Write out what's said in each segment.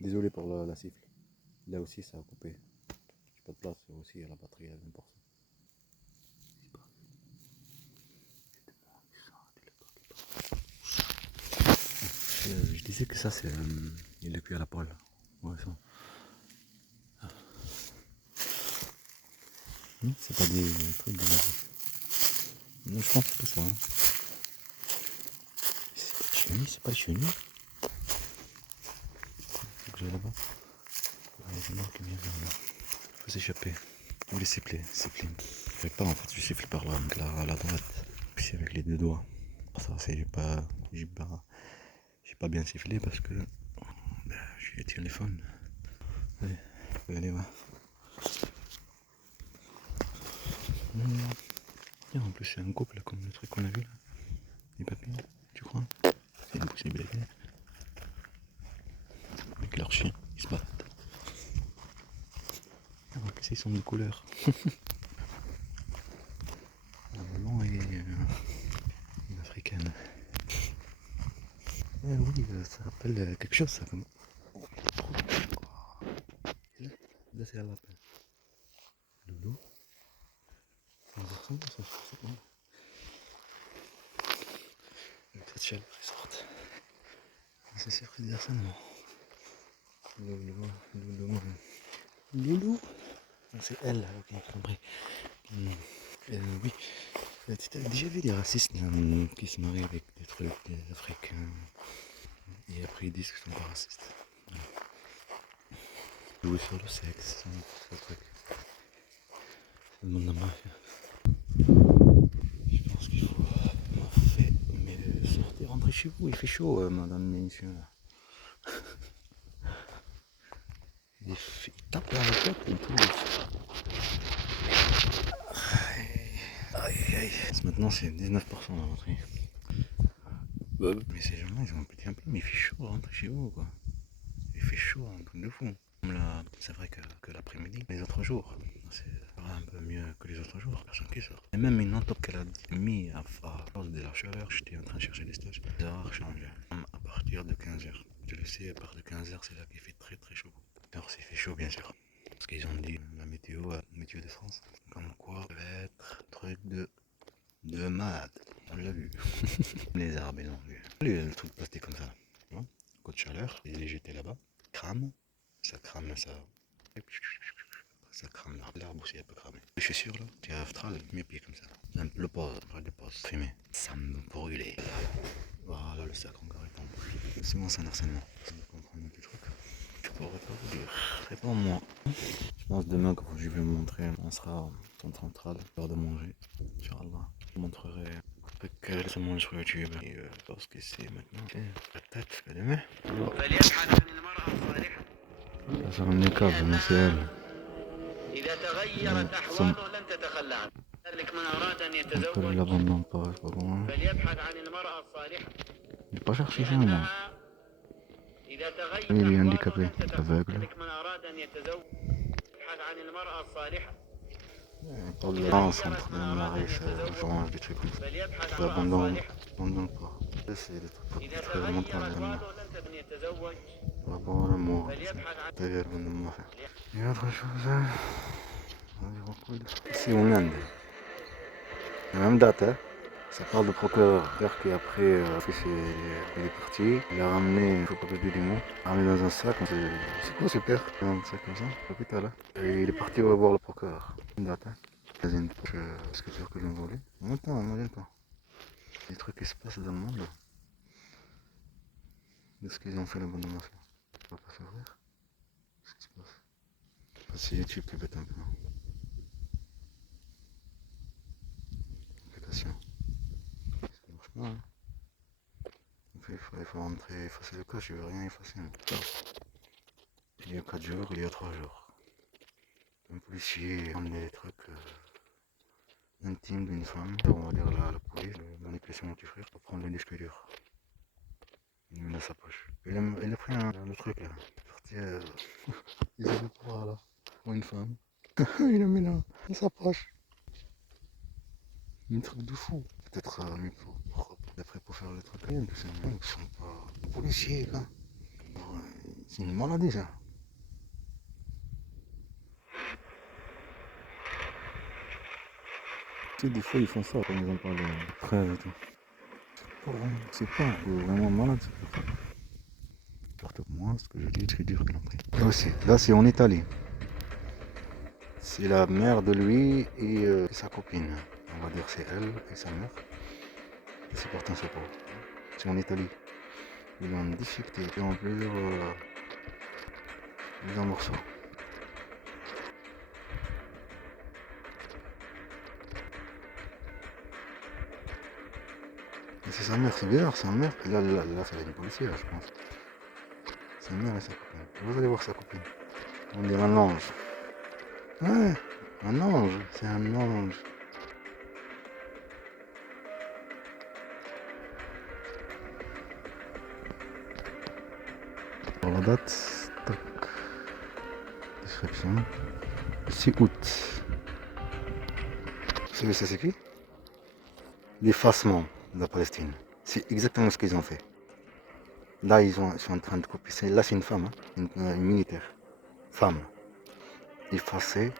Désolé pour la siffle. Là aussi, ça a coupé. J'ai pas de place aussi à la batterie à 20%. Je disais que ça, c'est il est cuit à la poêle. Ouais, ça. C'est pas des trucs de... Non, je pense que c'est pas ça. Hein. C'est pas le chenille. Faut que j'aille là-bas. Il y a des gens qui viennent vers là. Faut s'échapper. Ou les siffler. J'arrive pas en fait, je siffle par la droite. Puis avec les deux doigts. Ça, c'est j'ai pas bien sifflé parce que j'ai le téléphone. Allez, faut y aller, va. Tiens, en plus c'est un couple comme le truc qu'on a vu là. Les papillons, tu crois? C'est une possibilité. Avec leurs chiens, ils se battent. Ah, qu'est-ce qu'ils sont de couleur? Un blanc et une africaine. Eh oui, ça rappelle quelque chose ça. Comme... Là c'est un lapin. Loulou. Ça ressemble à ça, je sais pas. Cette chaleur est sorte. C'est sûr que dire ça non. Loulou. C'est elle, ok, compris. Oui. Tu t'as déjà vu des racistes qui se marient avec des trucs, des Africains, et après ils disent qu'ils sont pas racistes. Voilà. Jouer sur le sexe, c'est le truc. C'est le monde de la mafia. Je pense qu'il faut sortir, rentrer chez vous, il fait chaud, madame et messieurs. Il tape dans la tête et tout. Aïe. Maintenant c'est 19% la rentrée. Mais ces gens-là, ils ont pété un peu, mais il fait chaud, rentrer chez vous quoi. Il fait chaud, un truc de fou. Là, c'est vrai que l'après-midi, les autres jours, c'est un peu mieux que les autres jours, personne qui sort. Et même une entope qu'elle a mis à cause de la chaleur, j'étais en train de chercher des stages, ça a changé. À partir de 15h. Je le sais, à partir de 15h, c'est là qu'il fait très très chaud. Alors, s'il fait chaud, bien sûr. Parce qu'ils ont dit, la météo de France, comme quoi, ça va être un truc de malade. On l'a vu. Les arbres, ils l'ont vu. Le truc plastique comme ça, tu vois, coup de chaleur, il est jeté là-bas, crame, ça crame, ça crame l'arbre aussi, elle peut cramer. Les chaussures là, tu as Aftral, mes pieds comme ça. Le pose, fumé. Ça me brûlait. Voilà le sac encore est en bouche. C'est bon, c'est un harcèlement. Ça me comprendre des trucs. Je pourrais pas vous dire. C'est pas moi. Je pense demain quand je vais vous montrer, on sera en centrale, l'heure de manger. Inch'Allah. Je vous montrerai avec ça mange sur YouTube. Et parce que c'est maintenant. La tête, demain. Ça sera un écart, mais c'est elle. إذا تغيرت أحواله لن تتخلى عنه. ذلك من أراد أن يتزوج فليبحث عن المرأة الصالحة. لأنها إذا تغيرت أحواله لن تتخلى عنه. ذلك من أراد أن يتزوج يبحث عن المرأة الصالحة. Tolérance entre les maris, ça mange des trucs comme ça. Abandonne pas. C'est des trucs très mentaux. Par rapport à l'amour, c'est l'abandonnement. Il y a autre chose. Ici en Inde, la même date, hein. Ça parle de procureur qui après, il est parti, il a ramené, je sais pas que je dis des mots, ramené dans un sac, c'est quoi ce père? Un sac comme ça, l'hôpital, hein. Et il est parti voir le procureur. Une date, hein. C'est une poche, est-ce que tu veux que je l'ai volé? Attends, imagine pas. Les trucs qui se passent dans le monde, de ce qu'ils ont fait la bonne mafia. On va pas faire rire. Qu'est-ce qui se passe? C'est YouTube qui bête un peu. Application. Ça marche pas, hein. Il faut rentrer, effacer le cas, je veux rien effacer. Il y a 4 jours, il y a 3 jours. Un policier emmenait des trucs intimes d'une femme. On va dire la police, la manipulation anti-frère pour prendre les disques durs. Il met dans sa poche. Il a pris le truc là. Sorti, il avait pour là. Pour une femme. Il a mis dans sa poche. Un truc de fou. Peut-être mis pour faire le truc. Ils sont pas policiers là. C'est une maladie ça. Tu sais, des fois ils font ça quand ils en parlent aux frères et tout. C'est pas vraiment malade cette personne. Surtout que moi, ce que je dis, c'est dur qu'il en prie. Là aussi, là c'est en Italie. C'est la mère de lui et sa copine. On va dire c'est elle et sa mère. Et c'est pourtant c'est pas. C'est en Italie. Ils l'ont déchiqueté en plusieurs morceaux. Et c'est sa mère, c'est bizarre, sa mère. Là c'est la policier, là, je pense. Sa mère et sa copine. Vous allez voir sa copine. On dirait un ange. Ouais, un ange, c'est un ange. Pour la date, tac, description, 6 août. Vous savez ça c'est qui? L'effacement de la Palestine. C'est exactement ce qu'ils ont fait. Là ils sont en train de couper. Là c'est une femme, hein, une militaire. Femme. Effacée.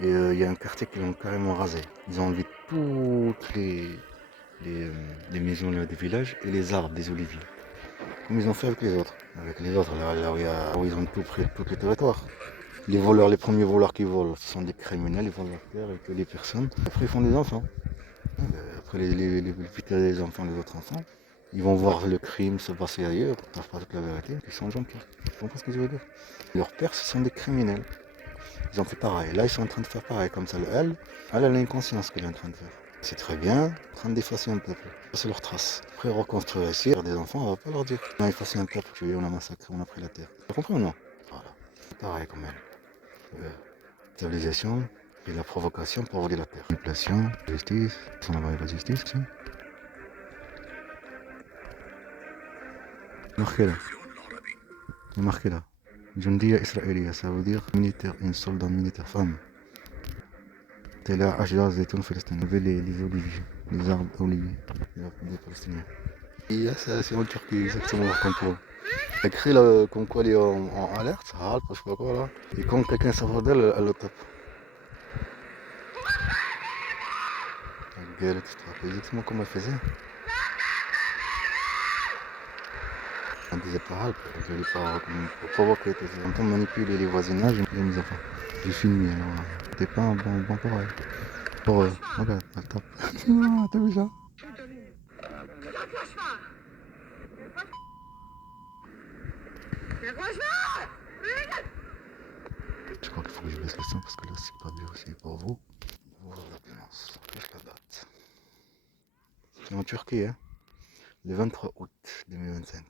Et il y a un quartier qu'ils ont carrément rasé. Ils ont enlevé toutes les maisons des villages et les arbres des oliviers. Comme ils ont fait avec les autres. Avec les autres, où ils ont tout pris, tous les territoires. Les voleurs, les premiers voleurs qui volent, ce sont des criminels, ils volent la terre et que les personnes. Après, ils font des enfants. Après, les enfants, les autres enfants, ils vont voir le crime se passer ailleurs, ils ne savent pas toute la vérité, ils sont gentils. Tu comprends ce que je veux dire? Leurs pères, ce sont des criminels. Ils ont fait pareil. Là, ils sont en train de faire pareil. Comme ça, elle a une conscience qu'elle est en train de faire. C'est très bien, en train d'effacer un peuple. C'est leur trace. Après, reconstruire ici, faire des enfants, on va pas leur dire. On a effacé un peuple, tu vois, on a massacré, on a pris la terre. Tu comprends ou non? Voilà. C'est pareil comme elle. Stabilisation et la provocation pour voler la terre. Manipulation, justice, on va la justice, tu sais. Marqué là. Marqué là. Jundia israélien, ça veut dire militaire, une soldat militaire femme. C'est là, Ashjar Zaytoun palestinien. Les oliviers, les arbres oliviers des Palestiniens. Et là, c'est en Turquie, exactement comme pour. Écrit là, comme quoi elle est en alerte, ça râle, je sais pas quoi là. Et quand quelqu'un s'approche d'elle, elle le tape. La gueule, etc. Exactement comme elle faisait. Elle disait pas râle, je l'ai pas pour provoquer. On entend manipuler les voisinages et les enfants. J'ai filmé alors. T'es pas un bon pareil. Pour regarde, elle tape. Ah, t'as vu ça? Je crois qu'il faut que je baisse le son parce que là c'est pas bien aussi pour vous. Voilà la clémence, plus la date. C'est en Turquie, hein, le 23 août 2025.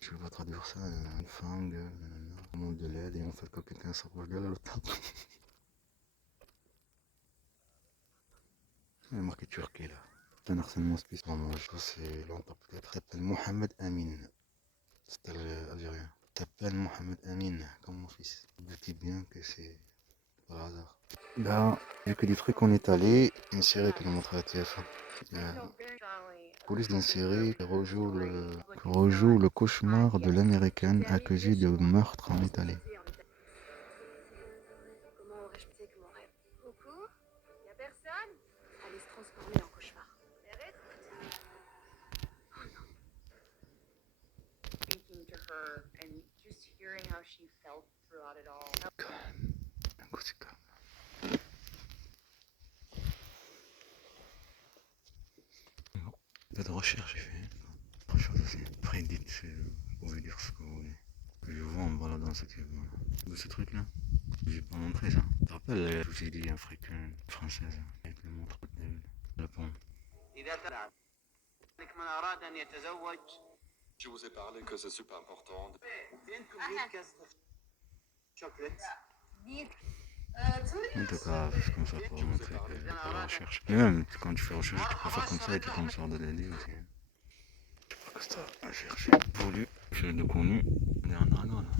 Je vais traduire ça, une fang, on monte de l'aide et en fait quand quelqu'un s'approche d'elle, elle le tape. Il y a marqué Turquie là. C'est un harcèlement spécial. Moi je pense que c'est longtemps peut-être. Il s'appelle Mohamed Amin. C'est algérien. Il s'appelle Mohamed Amin, comme mon fils. Je dis bien que c'est par hasard. Là, il y a que des trucs en Italie, une série qui nous montre à la TF1. Police d'une série qui rejoue le cauchemar de l'américaine accusée de meurtre en Italie. Comment aurais-je pensé que mon rêve? Coucou? Y'a personne? Allait se transformer en cauchemar. Oh non. Speaking to her and just hearing how she felt throughout it all. Un coup, c'est calme. Bon, pas de recherche, j'ai fait. Autre chose aussi. Après, dites, vous pouvez dire ce que vous voulez. Que je vois en baladant ce truc-là. J'ai pas montré ça. Tu te rappelles, je vous ai dit africaine, française, avec le montre de Japon. Je vous ai parlé que c'est super important. En tout cas, c'est comme ça pour montrer que j'ai pas de recherche. Mais même, quand tu fais recherche, tu peux faire comme ça et tu tombes sur de l'aider aussi. Je sais pas que ça à chercher. Voulu, chose de connu, on est en dragon là.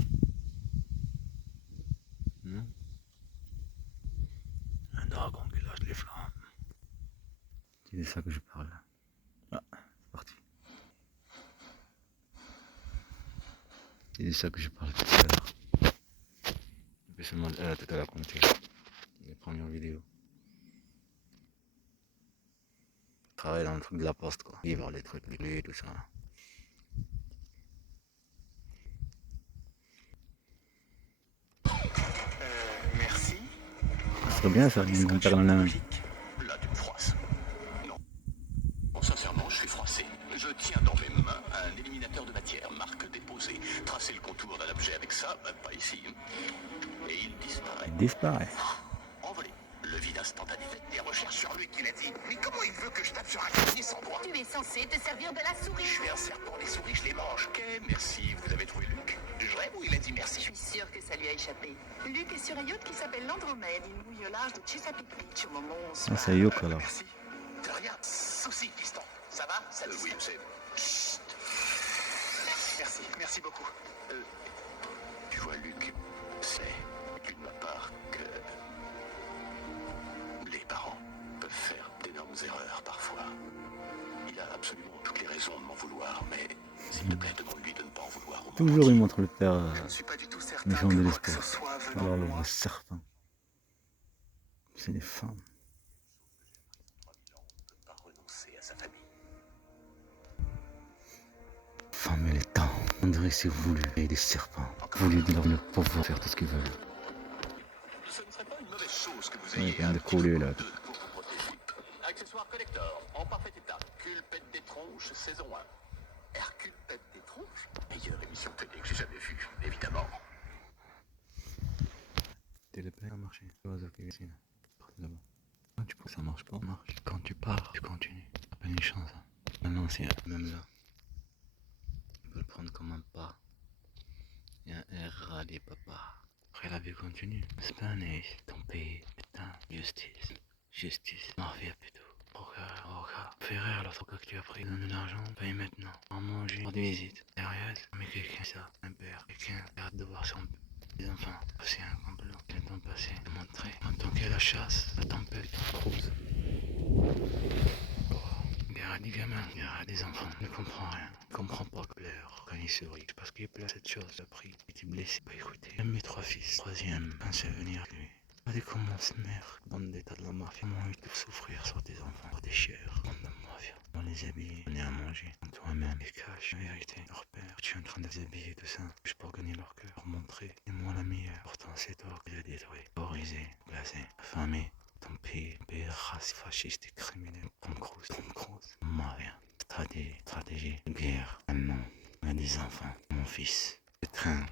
Non? Un dragon qui lâche les flammes. C'est de ça que je parle. Ah, c'est parti. C'est de ça que je parlais tout à l'heure. Depuis seulement tout à l'heure quand tu les premières vidéos. Travailler dans le truc de la poste quoi. Vivre les trucs, les clés, tout ça. Merci. Ça serait bien ça, une grande perle en lin. Là, tu me froisses. Non. Bon, sincèrement, je suis froissé. Je tiens dans mes mains un éliminateur de matière, marque déposée. Tracer le contour d'un objet avec ça, bah, pas ici. Et il disparaît. Il disparaît. Envolé. Le vide instantané. Faites des recherches sur lui qu'il a dit. Mais comment il veut que je tape sur un clavier sans doigt? Tu es censé te servir de la souris. Je suis un serpent, les souris, je les mange. Ok, merci, vous avez trouvé Luc. Je rêve ou il a dit merci? Je suis sûre que ça lui a échappé. Luc est sur un yacht qui s'appelle l'Andromède. Il mouille au large de Chesapeake Beach au moment où on se Ah, c'est Yoko alors. Merci. De rien. Souci, fiston. Ça va? Ça oui, c'est... Chut. Merci, merci beaucoup. Tu vois, Luc, c'est de ma part que les parents peuvent faire d'énormes erreurs parfois. Il a absolument toutes les raisons de m'en vouloir, mais s'il te plaît, demande-lui de ne pas en vouloir au Toujours il montre le père Je ne suis pas du tout certain méchant que de quoi que l'espoir. ce soit venant Alors de le moi. vrai serpent. C'est les femmes. De pas renoncer à sa famille. Femme et les temps. On dirait que c'est voulu. Et des serpents. Voulu de leur le pouvoir faire tout ce qu'ils veulent. Ce ne serait pas une mauvaise chose que vous Ouais, ayez comme un de petit couler, coup là. de pour vous protéger. Accessoires collector, en parfait état. Hercule pète des tronches, saison 1. Hercule pète des tronches? Meilleure émission télé que j'ai jamais vue, évidemment. Télépé a marché. L'oiseau qui est ici. Partez là-bas. Quand tu pars, ça marche pas. Ça marche. Quand tu pars, tu continues. T'as pas une chance. Hein. Maintenant, c'est même là. Tu peux le prendre comme un pas. Il y a un R à des papas. Après, la vie continue. Spanish, ton pays, putain, justice. Justice. Mafia plutôt. Roca. Fais rire l'autre gars que tu as pris. Donne de l'argent, paye maintenant. En manger, pour des visites. Sérieuse. Mais quelqu'un, ça, un père. Quelqu'un qui a hâte de voir son les enfants. C'est un complot. Le temps passé, démontré. En tant que la chasse, la tempête, Cruz. Guerre à des gamins, guerre à des enfants. Ne comprend rien. Ne comprend pas que pleure quand il sourit. Parce qu'il pleure cette chose, le prix. Il était blessé. Bah écoutez, même mes 3 fils. Troisième, pensez à venir avec lui. Regardez comment se mère, bande d'état de la mafia. Comment ils peuvent souffrir sur des enfants, sur des chairs. Bande de mafia. On les habille, on est à manger. Toi-même, les caches. La vérité, leur père. Tu es en train de les habiller, tout ça. Je peux gagner leur cœur, leur montrer. Et moi la meilleure. Pourtant, c'est toi qui l'as détruit. Horrorisé, blasé, affamé. Ton pays race fasciste et criminel. Tom Cruise. Mafia. Stratégie. Guerre. Un nom. On a des enfants. Mon fils. Le train.